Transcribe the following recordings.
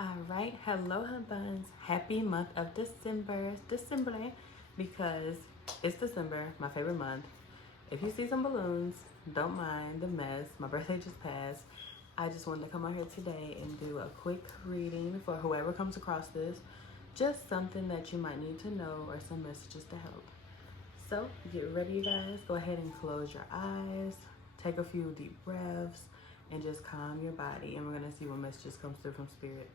All right, hello, buns. Happy month of December, because it's December, my favorite month. If you see some balloons, don't mind the mess. My birthday just passed. I just wanted to come on here today and do a quick reading for whoever comes across this. Just something that you might need to know or some messages to help. So get ready, you guys. Go ahead and close your eyes. Take a few deep breaths and just calm your body. And we're going to see what messages comes through from Spirit.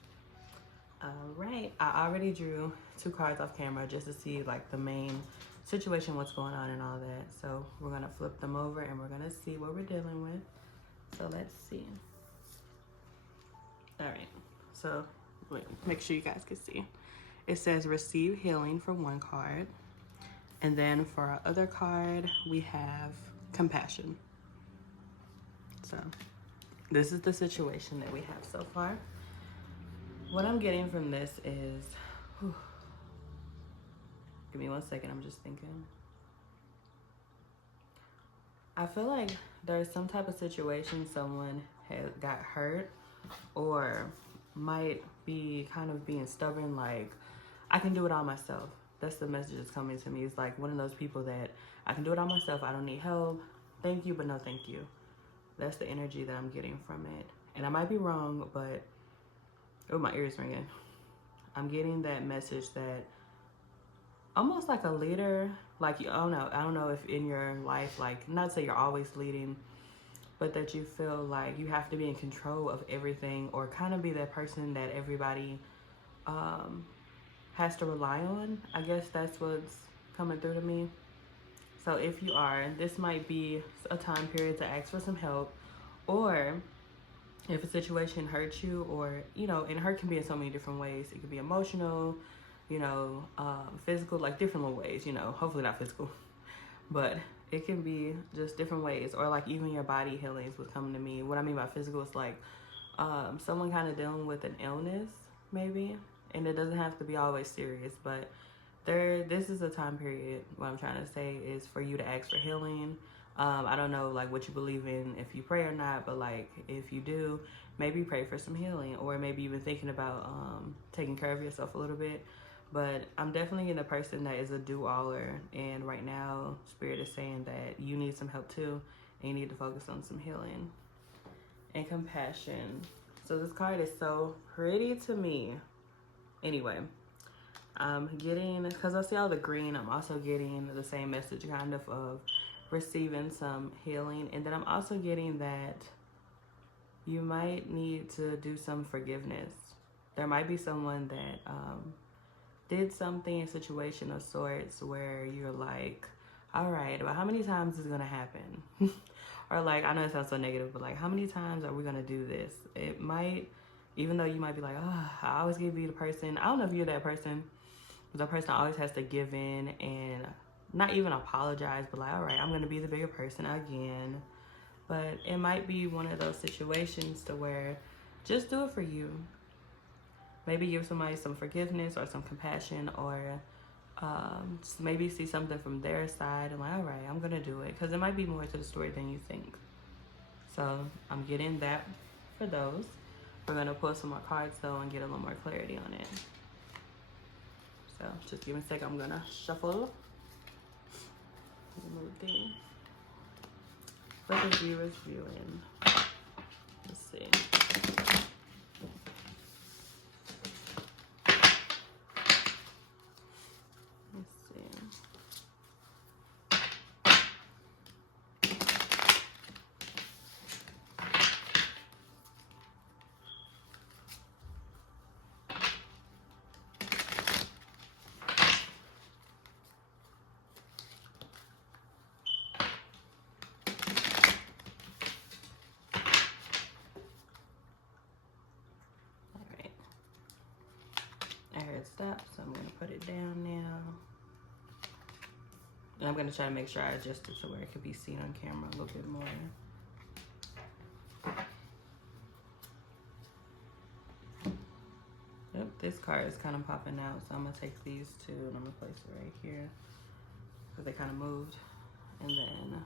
All right, I already drew 2 cards off camera just to see like the main situation, what's going on and all that. So we're gonna flip them over and we're gonna see what we're dealing with. So let's see. All right, so wait, make sure you guys can see. It says receive healing for 1 card. And then for our other card, we have compassion. So this is the situation that we have so far. What I'm getting from this is, give me 1 second, I'm just thinking. I feel like there's some type of situation someone has got hurt or might be kind of being stubborn, like, I can do it all myself. That's the message that's coming to me. It's like one of those people that I can do it all myself. I don't need help. Thank you, but no thank you. That's the energy that I'm getting from it. And I might be wrong, but oh, my ears ringing. I'm getting that message that almost like a leader, like, I don't know if in your life, like, not to say you're always leading, but that you feel like you have to be in control of everything or kind of be that person that everybody has to rely on. I guess that's what's coming through to me. So if you are, this might be a time period to ask for some help, or if a situation hurts you, or, you know, and hurt can be in so many different ways. It could be emotional, you know, physical, like different little ways, you know, hopefully not physical, but it can be just different ways, or like even your body healings would come to me. What I mean by physical is like someone kind of dealing with an illness maybe, and it doesn't have to be always serious, but this is a time period. What I'm trying to say is for you to ask for healing. I don't know like what you believe in, if you pray or not, but like if you do, maybe pray for some healing, or maybe even thinking about taking care of yourself a little bit. But I'm definitely in a person that is a do-aller, and right now Spirit is saying that you need some help too, and you need to focus on some healing and compassion. So this card is so pretty to me. Anyway, I'm getting, because I see all the green, I'm also getting the same message kind of receiving some healing. And then I'm also getting that you might need to do some forgiveness. There might be someone that did something, a situation of sorts where you're like, all right, but how many times is it gonna happen? Or like, I know it sounds so negative, but like, how many times are we gonna do this? It might, even though you might be like, oh, I always give you the person. I don't know if you're that person. The person always has to give in and not even apologize, but like, all right, I'm gonna be the bigger person again. But it might be one of those situations to where just do it for you. Maybe give somebody some forgiveness or some compassion, or maybe see something from their side and like, all right, I'm gonna do it, because it might be more to the story than you think. So I'm getting that for those. We're gonna pull some more cards though and get a little more clarity on it. So just give me a second, I'm gonna shuffle. Remove these. What the viewers viewing? Let's see. Stop, so I'm going to put it down now. And I'm going to try to make sure I adjust it to where it could be seen on camera a little bit more. Yep, this card is kind of popping out, so I'm going to take these two and I'm going to place it right here, because they kind of moved. And then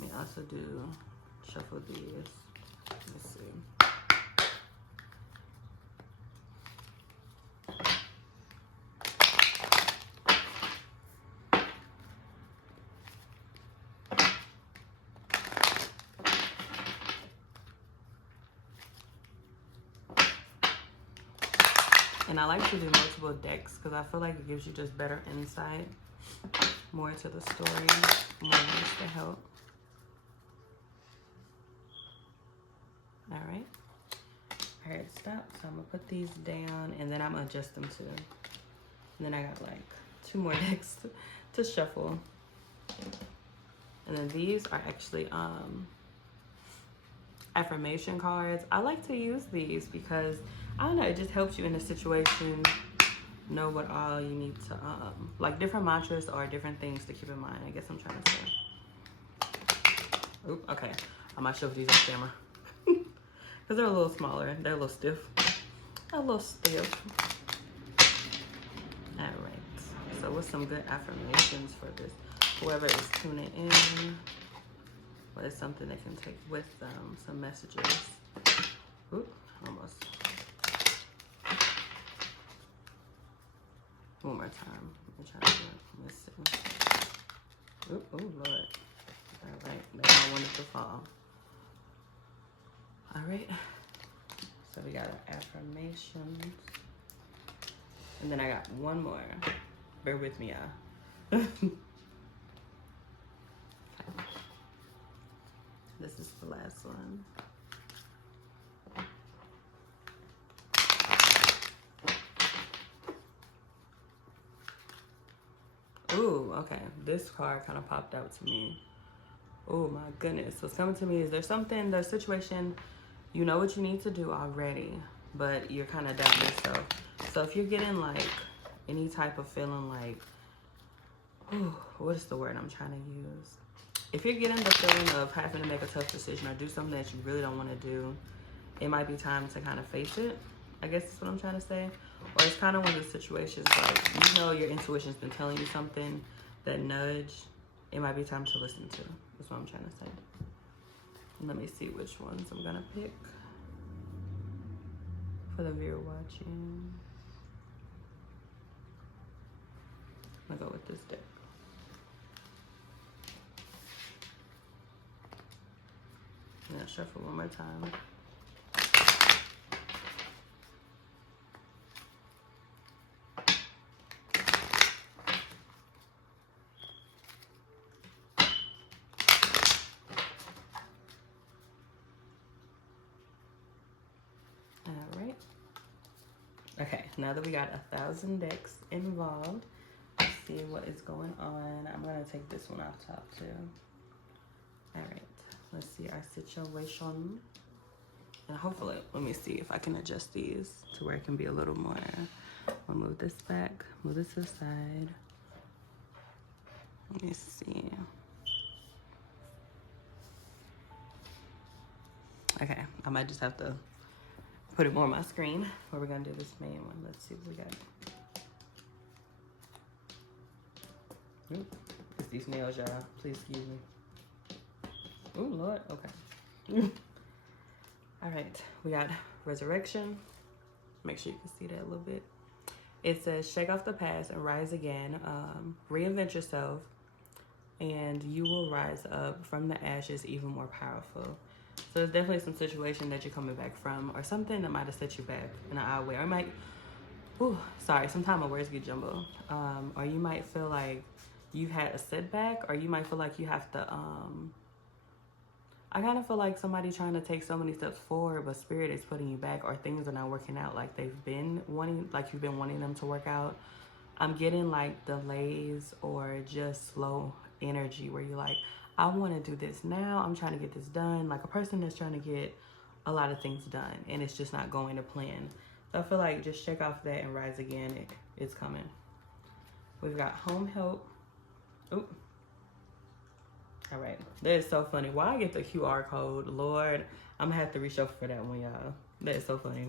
let me also do shuffle these. Let's see. And I like to do multiple decks because I feel like it gives you just better insight, more to the story, more ways to help. All right. All right, stop. So I'm gonna put these down and then I'm gonna adjust them too. And then I got like 2 more decks to shuffle. And then these are actually affirmation cards. I like to use these because I don't know, it just helps you in a situation know what all you need to like different mantras or different things to keep in mind, I guess I'm trying to say. Oop, okay. I might show these on camera. Because they're a little smaller. They're a little stiff. A little stiff. All right. So what's some good affirmations for this? Whoever is tuning in, what is something they can take with them? Some messages. Oop, almost. One more time. Let me try to do it. Let's see. Oop, oh Lord. All right. They don't want it to fall. All right. So we got our affirmations. And then I got one more. Bear with me, y'all. This is the last one. Ooh, okay. This card kind of popped out to me. Oh my goodness. What's coming to me is there's the situation, you know what you need to do already, but you're kind of doubting yourself. So if you're getting like any type of feeling like, ooh, what is the word I'm trying to use? If you're getting the feeling of having to make a tough decision or do something that you really don't want to do, it might be time to kind of face it. I guess that's what I'm trying to say. Or it's kind of one of the situations like, you know, your intuition's been telling you something, that nudge, it might be time to listen to. That's what I'm trying to say. Let me see which ones I'm gonna pick for the viewer watching. I'm gonna go with this deck. I'm gonna shuffle one more time. All right. Okay, now that we got 1,000 decks involved, let's see what is going on. I'm gonna take this one off top too. All right, let's see our situation. And hopefully, let me see if I can adjust these to where it can be a little more. I'll move this back, move this to the side. Let me see. Okay, I might just have to put it more on my screen where we're gonna do this main one. Let's see what we got. Oop, it's these nails, y'all. Please excuse me. Oh Lord, okay. All right, we got resurrection. Make sure you can see that a little bit. It says, shake off the past and rise again. Reinvent yourself, and you will rise up from the ashes even more powerful. So there's definitely some situation that you're coming back from, or something that might have set you back in an odd way. Or might, sometimes my words get jumbled. Or you might feel like you've had a setback, or you might feel like you have to, I kind of feel like somebody trying to take so many steps forward, but spirit is putting you back, or things are not working out like they've been wanting, like you've been wanting them to work out. I'm getting like delays or just slow energy where you're like, I want to do this now. I'm trying to get this done. Like a person that's trying to get a lot of things done and it's just not going to plan. So I feel like just check off that and rise again. It's coming. We've got home help. Oop. All right. That is so funny. Why I get the QR code? Lord, I'm going to have to reshuffle for that one, y'all. That is so funny.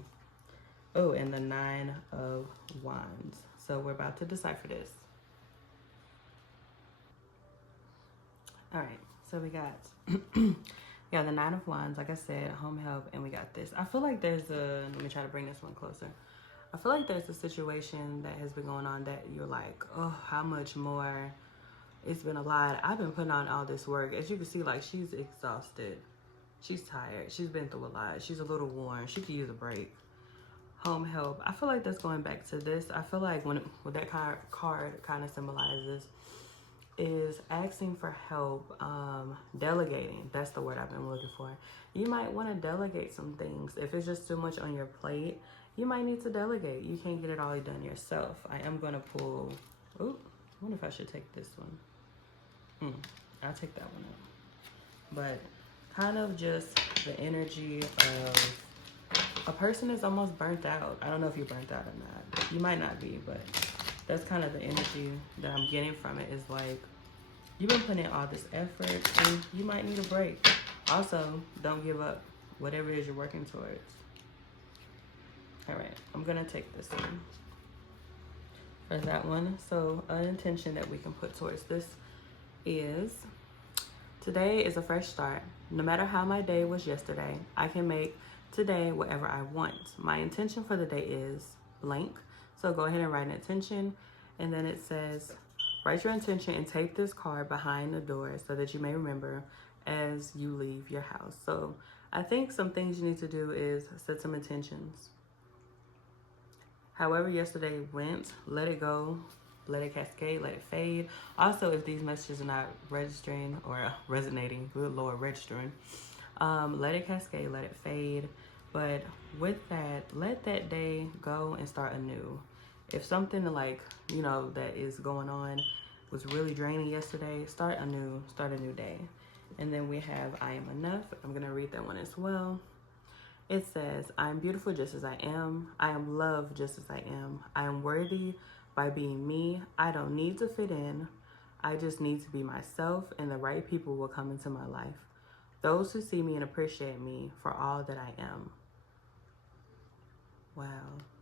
Oh, and the 9 of Wands. So we're about to decipher this. All right, so we got the 9 of Wands, like I said, home help, and we got this. I feel like there's let me try to bring this one closer. I feel like there's a situation that has been going on that you're like, oh, how much more? It's been a lot. I've been putting on all this work. As you can see, like, she's exhausted. She's tired. She's been through a lot. She's a little worn. She could use a break. home help. I feel like that's going back to this. I feel like what that card kind of symbolizes is asking for help, delegating. That's the word I've been looking for. You might want to delegate some things. If it's just too much on your plate, you might need to delegate. You can't get it all done yourself. I am going to pull, oh, I wonder if I should take this one. I'll take that one up. But kind of just the energy of a person is almost burnt out. I don't know if you're burnt out or not. You might not be, but that's kind of the energy that I'm getting from it, is like, you've been putting in all this effort and you might need a break. Also, don't give up whatever it is you're working towards. All right, I'm gonna take this one for that one. So an intention that we can put towards this is, today is a fresh start. No matter how my day was yesterday, I can make today whatever I want. My intention for the day is blank. So go ahead and write an intention. And then it says, write your intention and tape this card behind the door so that you may remember as you leave your house. So I think some things you need to do is set some intentions. However yesterday went, let it go, let it cascade, let it fade. Also, if these messages are not registering or resonating, good Lord, registering, let it cascade, let it fade. But with that, let that day go and start anew. If something like, that is going on was really draining yesterday, start a new day. And then we have I am enough. I'm gonna read that one as well. It says, I am beautiful just as I am. I am loved just as I am. I am worthy by being me. I don't need to fit in. I just need to be myself, and the right people will come into my life. Those who see me and appreciate me for all that I am. Wow,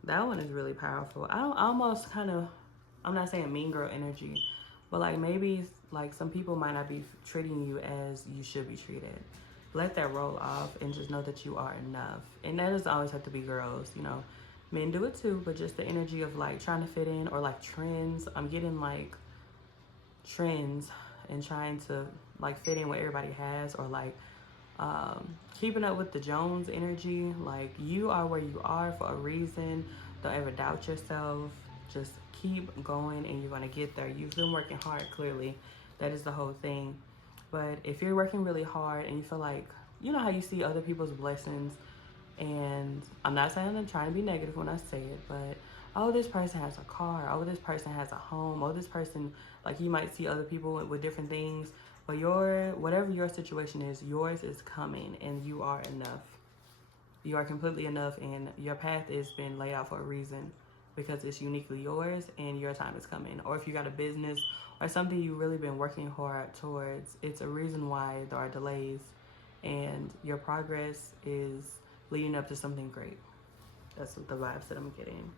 that one is really powerful. I'm not saying mean girl energy, but like maybe like some people might not be treating you as you should be treated. Let that roll off and just know that you are enough. And that doesn't always have to be girls, men do it too, but just the energy of like trying to fit in, or like trends. I'm getting like trends and trying to like fit in what everybody has, or like keeping up with the Jones energy. Like, you are where you are for a reason. Don't ever doubt yourself. Just keep going and you're going to get there. You've been working hard, clearly. That is the whole thing. But if you're working really hard and you feel like, how you see other people's blessings, and I'm not saying I'm trying to be negative when I say it, but oh, this person has a car, oh, this person has a home, oh, this person, like, you might see other people with different things, but whatever your situation is, yours is coming, and you are enough. You are completely enough, and your path has been laid out for a reason, because it's uniquely yours and your time is coming. Or if you got a business or something you've really been working hard towards, it's a reason why there are delays, and your progress is leading up to something great. That's what the vibes that I'm getting.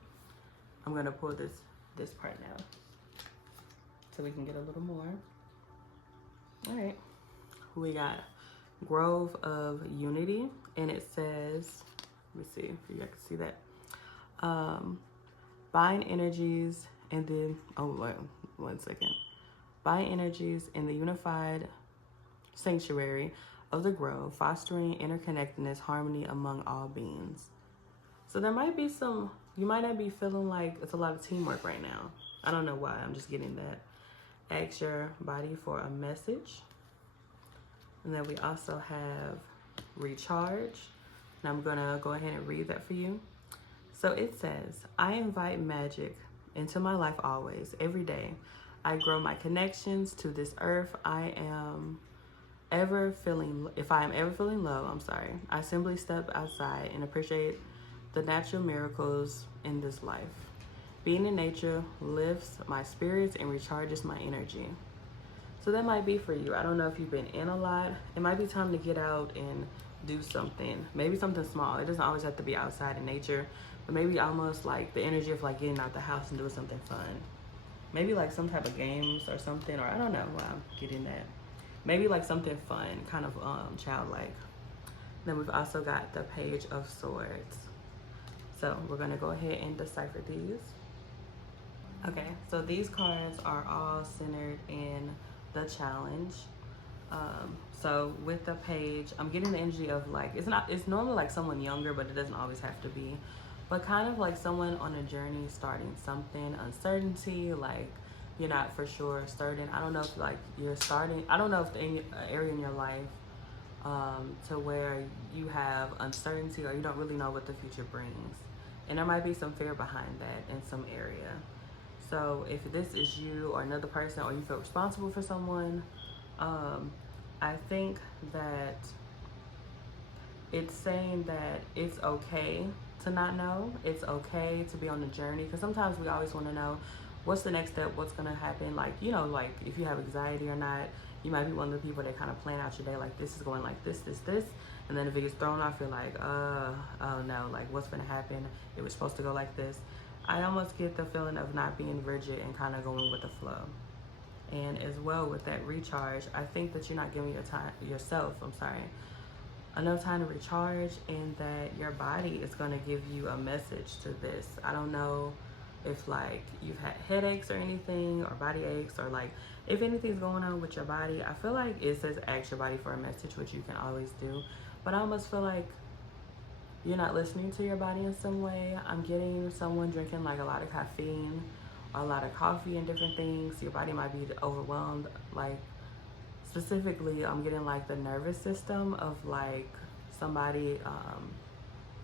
I'm gonna pull this part now so we can get a little more. All right, we got Grove of Unity, and it says, let me see if you guys can see that. Bind energies and then, one second. Bind energies in the unified sanctuary of the grove, fostering interconnectedness, harmony among all beings. So there might be you might not be feeling like it's a lot of teamwork right now. I don't know why, I'm just getting that. Ask your body for a message. And then we also have recharge. And I'm gonna go ahead and read that for you. So it says, I invite magic into my life always, every day. I grow my connections to this earth. If I am ever feeling low, I simply step outside and appreciate the natural miracles in this life. Being in nature lifts my spirits and recharges my energy. So that might be for you. I don't know if you've been in a lot. It might be time to get out and do something. Maybe something small. It doesn't always have to be outside in nature, but maybe almost like the energy of like getting out the house and doing something fun. Maybe like some type of games or something, or I don't know why I'm getting that. Maybe like something fun, kind of childlike. Then we've also got the Page of Swords. So we're gonna go ahead and decipher these. Okay, so these cards are all centered in the challenge. So with the page, I'm getting the energy of like, it's normally like someone younger, but it doesn't always have to be. but kind of like someone on a journey starting something, uncertainty, like you're not for sure certain. I don't know if like you're starting, I don't know if any area in your life to where you have uncertainty or you don't really know what the future brings. And there might be some fear behind that in some area. So if this is you or another person or you feel responsible for someone, I think that it's saying that it's okay to not know. It's okay to be on the journey, because sometimes we always want to know what's the next step, what's going to happen. Like, you know, like if you have anxiety or not, you might be one of the people that kind of plan out your day like this is going like this. And then if it gets thrown off, you're like, oh no, like what's going to happen? It was supposed to go like this. I almost get the feeling of not being rigid and kind of going with the flow. And as well with that recharge, I think that you're not giving yourself enough time to recharge, and that your body is going to give you a message to this. I don't know if like you've had headaches or anything, or body aches, or like if anything's going on with your body. I feel like it says ask your body for a message, which you can always do, but I almost feel like you're not listening to your body in some way. I'm getting someone drinking like a lot of caffeine, a lot of coffee and different things. Your body might be overwhelmed. Like specifically, I'm getting like the nervous system of like somebody,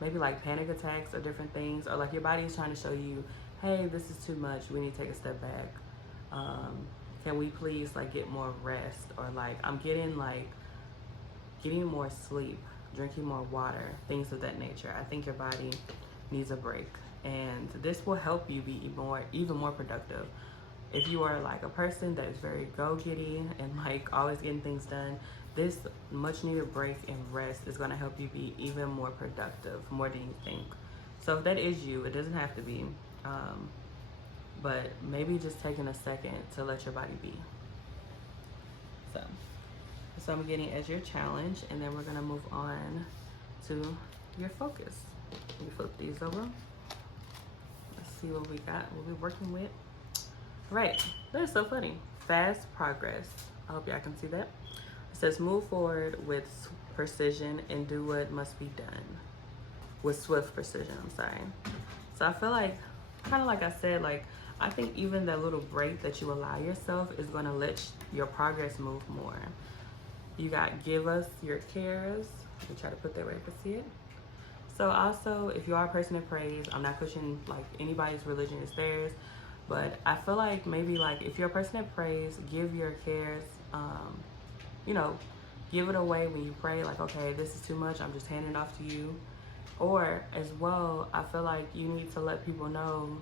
maybe like panic attacks or different things, or like your body is trying to show you, hey, this is too much. We need to take a step back. Can we please like get more rest? Or like I'm getting like getting more sleep, drinking more water, things of that nature. I think your body needs a break, and this will help you be even more productive. If you are like a person that is very go-getty and like always getting things done, this much needed break and rest is going to help you be even more productive, more than you think. So if that is you, it doesn't have to be, but maybe just taking a second to let your body be. So I'm getting as your challenge, and then we're going to move on to your focus. Let me flip these over. Let's see what we got, what we're working with. Right, that's so funny. Fast progress. I hope y'all can see that. It says move forward with precision and do what must be done. With swift precision, I'm sorry. So I feel like, kind of like I said, like I think even that little break that you allow yourself is going to let your progress move more. You got give us your cares. Let me try to put that where you can see it. So also, if you are a person that prays, I'm not pushing like anybody's religion is theirs. But I feel like maybe like if you're a person that prays, give your cares, you know, give it away when you pray. Like, okay, this is too much. I'm just handing it off to you. Or as well, I feel like you need to let people know,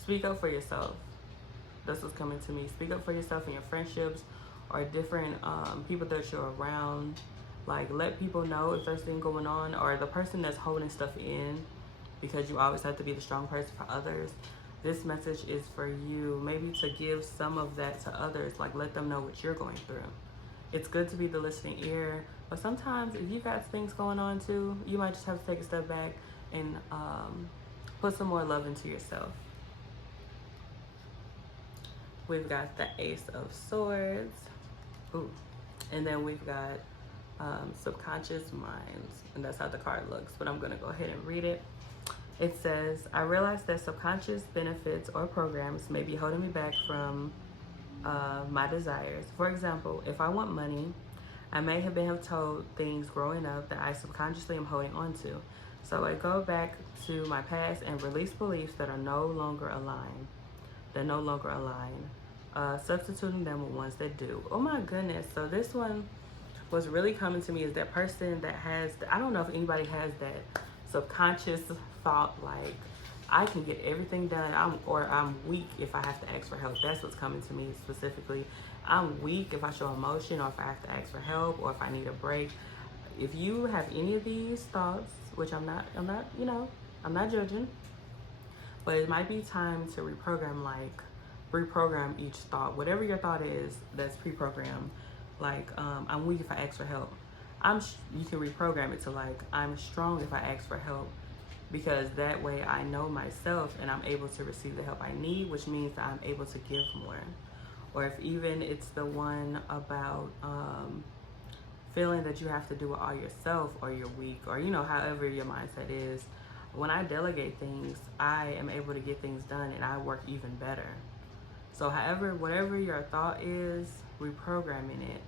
speak up for yourself. That's what's coming to me. Speak up for yourself in your friendships or different people that you're around. Like, let people know if there's things going on, or the person that's holding stuff in, because you always have to be the strong person for others. This message is for you, maybe to give some of that to others, like let them know what you're going through. It's good to be the listening ear, but sometimes if you got things going on too, you might just have to take a step back and put some more love into yourself. We've got the Ace of Swords. Ooh. And then we've got subconscious minds, and that's how the card looks, but I'm gonna go ahead and read it. It says, I realize that subconscious benefits or programs may be holding me back from my desires. For example, if I want money, I may have been told things growing up that I subconsciously am holding on to. So I go back to my past and release beliefs that are no longer aligned. Substituting them with ones that do. Oh my goodness. So this one was really coming to me is that person that has, I don't know if anybody has that subconscious thought like, I can get everything done, I'm weak if I have to ask for help. That's what's coming to me specifically. I'm weak if I show emotion, or if I have to ask for help, or if I need a break. If you have any of these thoughts, which I'm not judging, but it might be time to reprogram each thought. Whatever your thought is that's pre-programmed, like I'm weak if I ask for help. You can reprogram it to like, I'm strong if I ask for help, because that way I know myself and I'm able to receive the help I need, which means that I'm able to give more. Or if even it's the one about feeling that you have to do it all yourself, or you're weak, or however your mindset is, when I delegate things, I am able to get things done and I work even better. So however, whatever your thought is, reprogramming it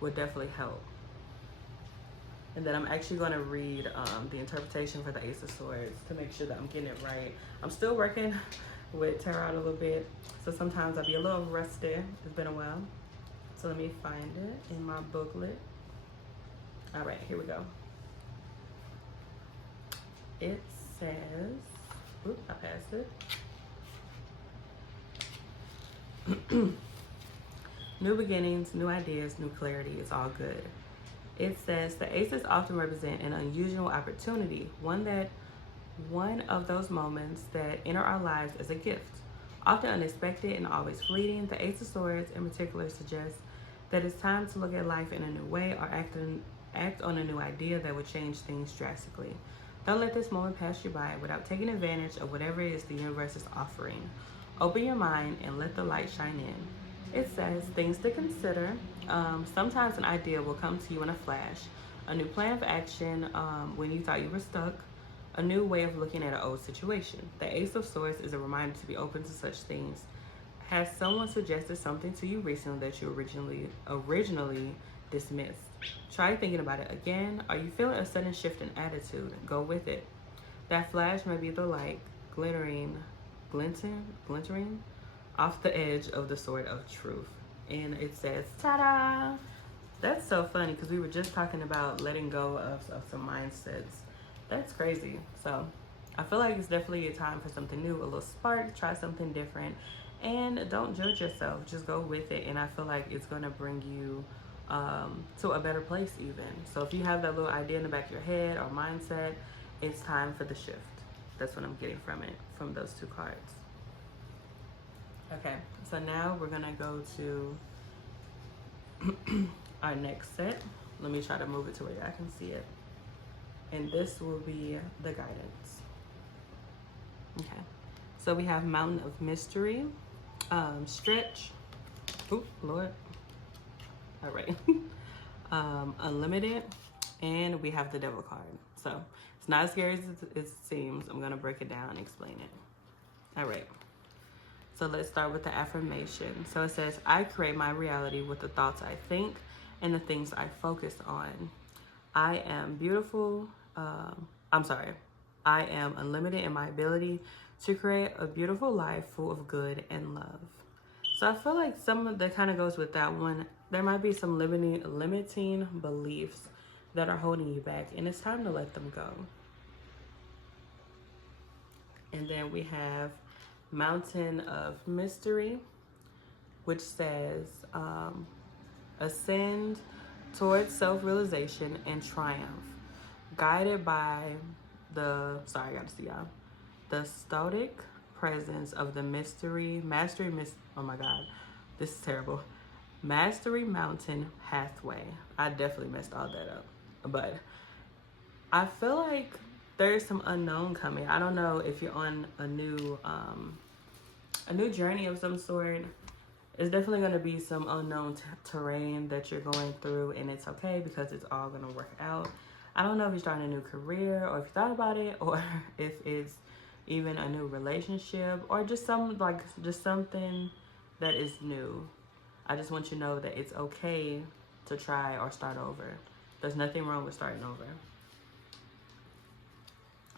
would definitely help. And then I'm actually going to read the interpretation for the Ace of Swords to make sure that I'm getting it right. I'm still working with tarot a little bit, so sometimes I'll be a little rusty. It's been a while. So let me find it in my booklet. All right, here we go. It says, oops, I passed it. New beginnings, new ideas, new clarity, it's all good. It says the aces often represent an unusual opportunity, one of those moments that enter our lives as a gift. Often unexpected and always fleeting, the Ace of Swords in particular suggests that it's time to look at life in a new way or act on a new idea that would change things drastically. Don't let this moment pass you by without taking advantage of whatever it is the universe is offering. Open your mind and let the light shine in. It says things to consider. Sometimes an idea will come to you in a flash. A new plan of action when you thought you were stuck. A new way of looking at an old situation. The Ace of Swords is a reminder to be open to such things. Has someone suggested something to you recently that you originally dismissed? Try thinking about it again. Are you feeling a sudden shift in attitude? Go with it. That flash may be the light glinting off the edge of the sword of truth. And it says, ta-da! That's so funny because we were just talking about letting go of some mindsets. That's crazy. So I feel like it's definitely a time for something new, a little spark, try something different, and don't judge yourself. Just go with it. And I feel like it's going to bring you to a better place even. So if you have that little idea in the back of your head or mindset, it's time for the shift. That's what I'm getting from it, from those two cards. Okay, so now we're gonna go to our next set. Let me try to move it to where I can see it. And this will be the guidance. Okay, so we have Mountain of Mystery, Stretch, oh Lord, all right, Unlimited, and we have the Devil card. So it's not as scary as it seems. I'm gonna break it down and explain it. All right. So let's start with the affirmation. So it says, I create my reality with the thoughts I think and the things I focus on. I am beautiful. I am unlimited in my ability to create a beautiful life full of good and love. So I feel like some of that kind of goes with that one. There might be some limiting beliefs that are holding you back, and it's time to let them go. And then we have Mountain of Mystery, which says ascend towards self-realization and triumph, guided by the stoic presence of the oh my god, this is terrible, Mastery Mountain Pathway. I definitely messed all that up, but I feel like there's some unknown coming. I don't know if you're on a new journey of some sort. It's definitely going to be some unknown terrain that you're going through, and it's okay because it's all going to work out. I don't know if you're starting a new career or if you thought about it, or if it's even a new relationship or just something that is new. I just want you to know that it's okay to try or start over. There's nothing wrong with starting over.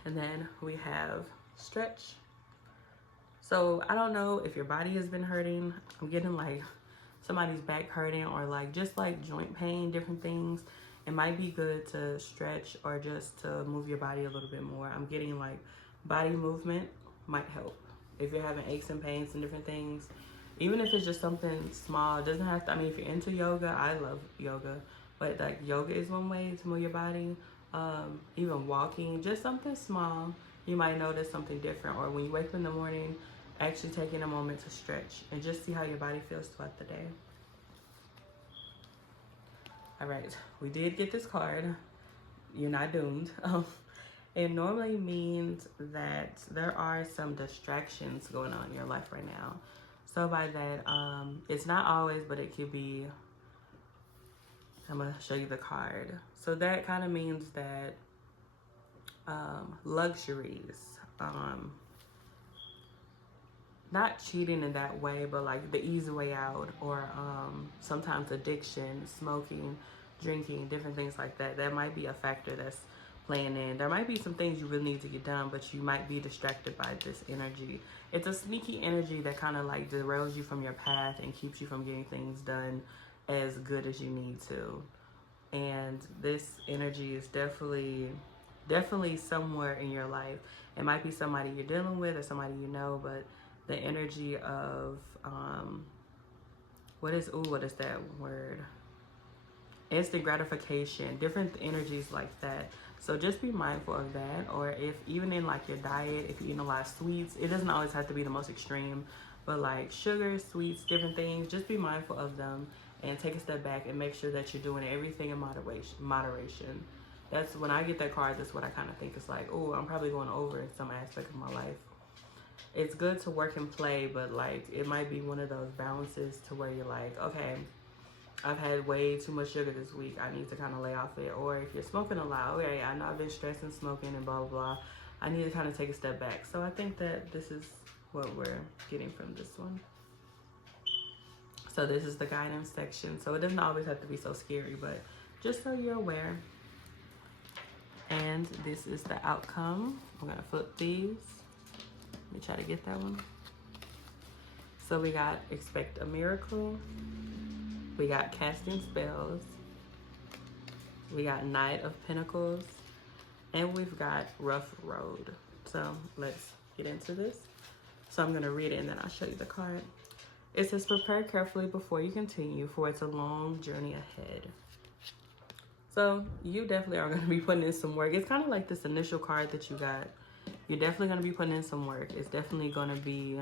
And then we have Stretch. So I don't know if your body has been hurting. I'm getting like somebody's back hurting or like just like joint pain, different things. It might be good to stretch or just to move your body a little bit more. I'm getting like body movement might help. If you're having aches and pains and different things, even if it's just something small, it doesn't have to, I mean, if you're into yoga, I love yoga, but like yoga is one way to move your body. Even walking, just something small, you might notice something different. Or when you wake up in the morning, actually taking a moment to stretch and just see how your body feels throughout the day. All right, we did get this card. You're not doomed. It normally means that there are some distractions going on in your life right now. So by that, it's not always, but it could be. I'm gonna show you the card. So that kind of means that luxuries, not cheating in that way, but like the easy way out, or sometimes addiction, smoking, drinking, different things like that. That might be a factor that's playing in. There might be some things you really need to get done, but you might be distracted by this energy. It's a sneaky energy that kind of like derails you from your path and keeps you from getting things done as good as you need to. And this energy is definitely somewhere in your life. It might be somebody you're dealing with or somebody you know, but the energy of what is that word? Instant gratification, different energies like that. So just be mindful of that. Or if even in like your diet, if you're eating a lot of sweets, it doesn't always have to be the most extreme, but like sugar, sweets, different things, just be mindful of them and take a step back and make sure that you're doing everything in moderation. That's when I get that card, that's what I kind of think. It's like, oh, I'm probably going over in some aspect of my life. It's good to work and play, but like it might be one of those balances to where you're like, okay, I've had way too much sugar this week, I need to kind of lay off it. Or if you're smoking a lot, okay, I know I've been stressing, smoking, and blah blah blah, I need to kind of take a step back. So I think that this is what we're getting from this one. So this is the guidance section. So it doesn't always have to be so scary, but just so you're aware. And this is the outcome. I'm gonna flip these. Let me try to get that one. So we got expect a miracle. We got casting spells. We got Knight of Pentacles. And we've got rough road. So let's get into this. So I'm gonna read it and then I'll show you the card. It says, prepare carefully before you continue, for it's a long journey ahead. So you definitely are going to be putting in some work. It's kind of like this initial card that you got. You're definitely going to be putting in some work. It's definitely going to be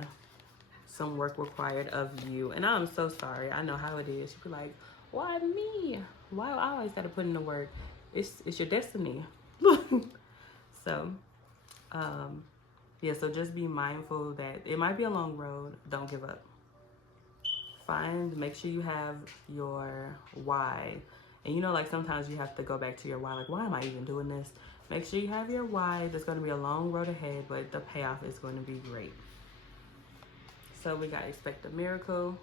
some work required of you. And I'm so sorry. I know how it is. You'll be like, why me? Why I always got to put in the work? It's your destiny. So, yeah, so just be mindful that it might be a long road. Don't give up. Make sure you have your why. And you know, like sometimes you have to go back to your why, like, why am I even doing this? Make sure you have your why. There's going to be a long road ahead, but the payoff is going to be great. So we got expect a miracle.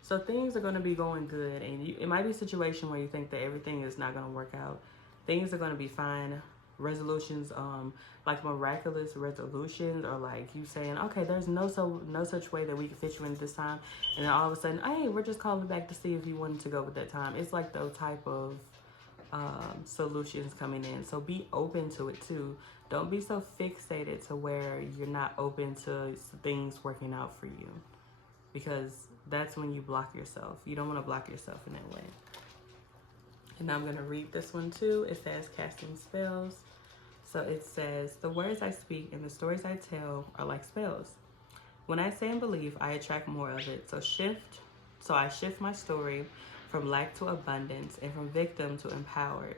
So things are going to be going good, and it might be a situation where you think that everything is not going to work out. Things are going to be fine. Resolutions, like miraculous resolutions, or like you saying, okay, there's no such way that we can fit you in this time, and then all of a sudden, hey, we're just calling back to see if you wanted to go with that time. It's like those type of solutions coming in. So be open to it too. Don't be so fixated to where you're not open to things working out for you, because that's when you block yourself. You don't want to block yourself in that way. And now I'm going to read this one too. It says casting spells. So it says, the words I speak and the stories I tell are like spells. When I say and believe, I attract more of it. So I shift my story from lack to abundance, and from victim to empowered,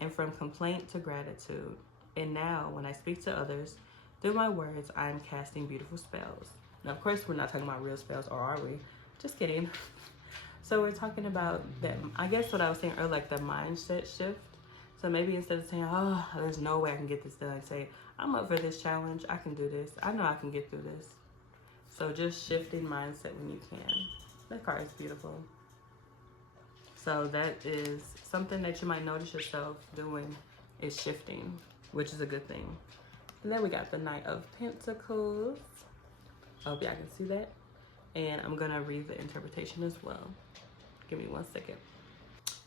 and from complaint to gratitude. And now when I speak to others, through my words, I am casting beautiful spells. Now, of course, we're not talking about real spells, or are we? Just kidding. So we're talking about that, I guess what I was saying earlier, like the mindset shift. So maybe instead of saying, oh, there's no way I can get this done, say, I'm up for this challenge. I can do this. I know I can get through this. So just shifting mindset when you can. That card is beautiful. So that is something that you might notice yourself doing, is shifting, which is a good thing. And then we got the Knight of Pentacles. I hope y'all can see that. And I'm going to read the interpretation as well. Give me 1 second.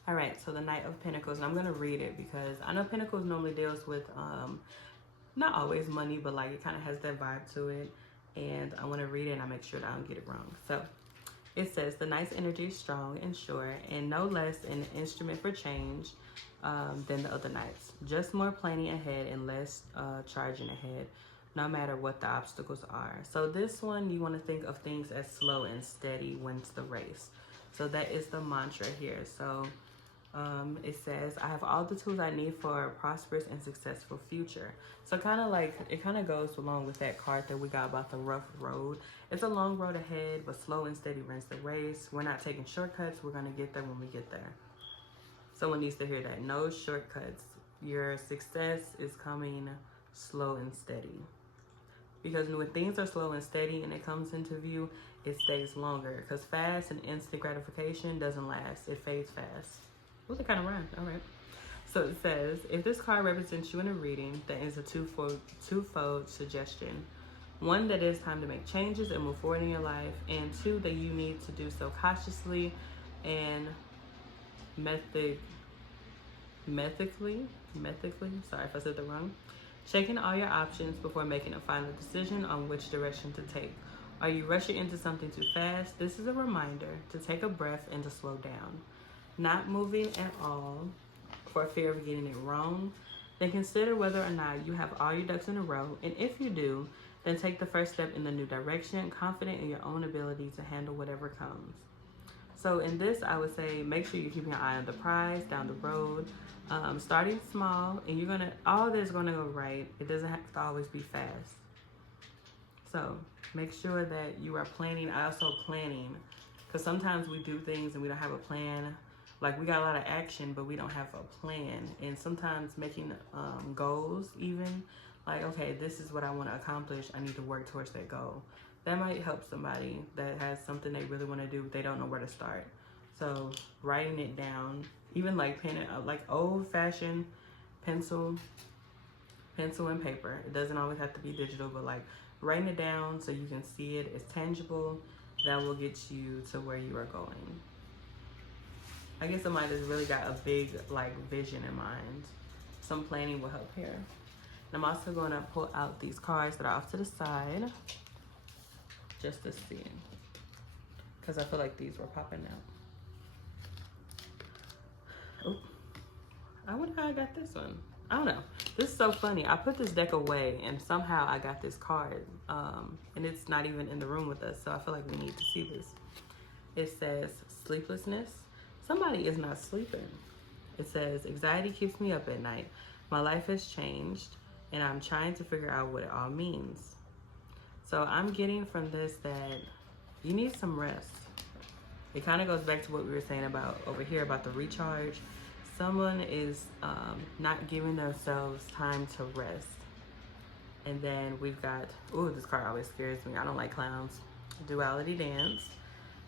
All right, so the Knight of Pentacles, and I'm going to read it because I know Pentacles normally deals with, not always money, but like it kind of has that vibe to it. And I want to read it and I make sure that I don't get it wrong. So it says, the Knight's energy is strong and sure, and no less an instrument for change than the other Knights. Just more planning ahead and less charging ahead, no matter what the obstacles are. So this one, you want to think of things as slow and steady wins the race. So that is the mantra here. So it says, I have all the tools I need for a prosperous and successful future. So kind of like, it kind of goes along with that card that we got about the rough road. It's a long road ahead, but slow and steady wins the race. We're not taking shortcuts. We're going to get there when we get there. Someone needs to hear that. No shortcuts. Your success is coming slow and steady. Because when things are slow and steady and it comes into view, it stays longer. Because fast and instant gratification doesn't last. It fades fast. Well, they kind of rhyme. All right. So it says, if this card represents you in a reading, that is a twofold suggestion. One, that it's time to make changes and move forward in your life. And two, that you need to do so cautiously and methodically. Sorry if I said that wrong. Checking all your options before making a final decision on which direction to take. Are you rushing into something too fast? This is a reminder to take a breath and to slow down. Not moving at all for fear of getting it wrong. Then consider whether or not you have all your ducks in a row. And if you do, then take the first step in the new direction, confident in your own ability to handle whatever comes. So in this, I would say, make sure you're keeping your eye on the prize down the road. Starting small, and all this is gonna go right. It doesn't have to always be fast. So make sure that you are planning. Planning, because sometimes we do things and we don't have a plan. Like, we got a lot of action, but we don't have a plan. And sometimes making goals, even like, okay, this is what I want to accomplish. I need to work towards that goal. That might help somebody that has something they really want to do, but they don't know where to start. So writing it down, even like pen, like old-fashioned pencil and paper. It doesn't always have to be digital, but like writing it down so you can see it, it's tangible. That will get you to where you are going. I guess somebody that's really got a big like vision in mind. Some planning will help here. And I'm also going to pull out these cards that are off to the side just to see, because I feel like these were popping out. Oh, I wonder how I got this one. I don't know. This is so funny. I put this deck away and somehow I got this card. And it's not even in the room with us, so I feel like we need to see this. It says sleeplessness. Somebody is not sleeping. It says anxiety keeps me up at night. My life has changed and I'm trying to figure out what it all means. So I'm getting from this that you need some rest. It kind of goes back to what we were saying about over here about the recharge. Someone is not giving themselves time to rest. And then we've got, ooh, this card always scares me. I don't like clowns. Duality dance.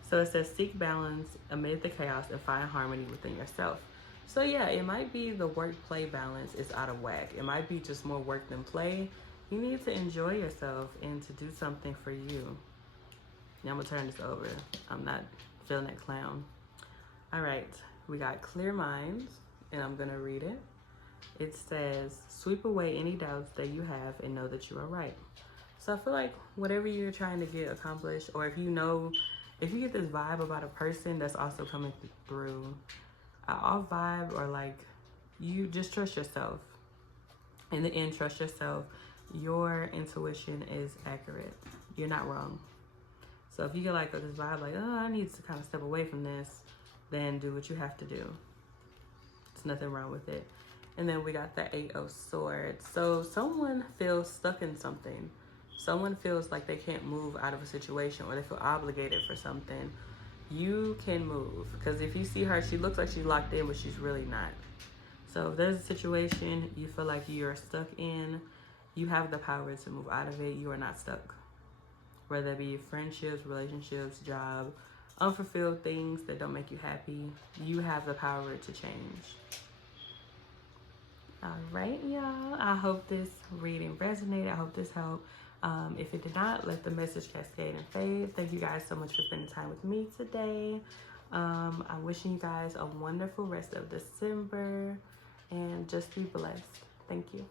So it says seek balance amid the chaos and find harmony within yourself. So yeah, it might be the work-play balance is out of whack. It might be just more work than play. You need to enjoy yourself and to do something for you. Now I'm gonna turn this over. I'm not feeling that clown. All right, we got clear minds, and I'm gonna read it. It says, sweep away any doubts that you have and know that you are right. So I feel like whatever you're trying to get accomplished, or if you get this vibe about a person that's also coming through, off vibe, or like you just trust yourself. In the end, trust yourself. Your intuition is accurate. You're not wrong. So if you get like this vibe, like, oh, I need to kind of step away from this, then do what you have to do. There's nothing wrong with it. And then we got the 8 of Swords. So someone feels stuck in something. Someone feels like they can't move out of a situation, or they feel obligated for something. You can move, because if you see her, she looks like she's locked in, but she's really not. So if there's a situation you feel like you're stuck in, you have the power to move out of it. You are not stuck. Whether it be friendships, relationships, job, unfulfilled things that don't make you happy, you have the power to change. All right, y'all. I hope this reading resonated. I hope this helped. If it did not, let the message cascade and fade. Thank you guys so much for spending time with me today. I'm wishing you guys a wonderful rest of December, and just be blessed. Thank you.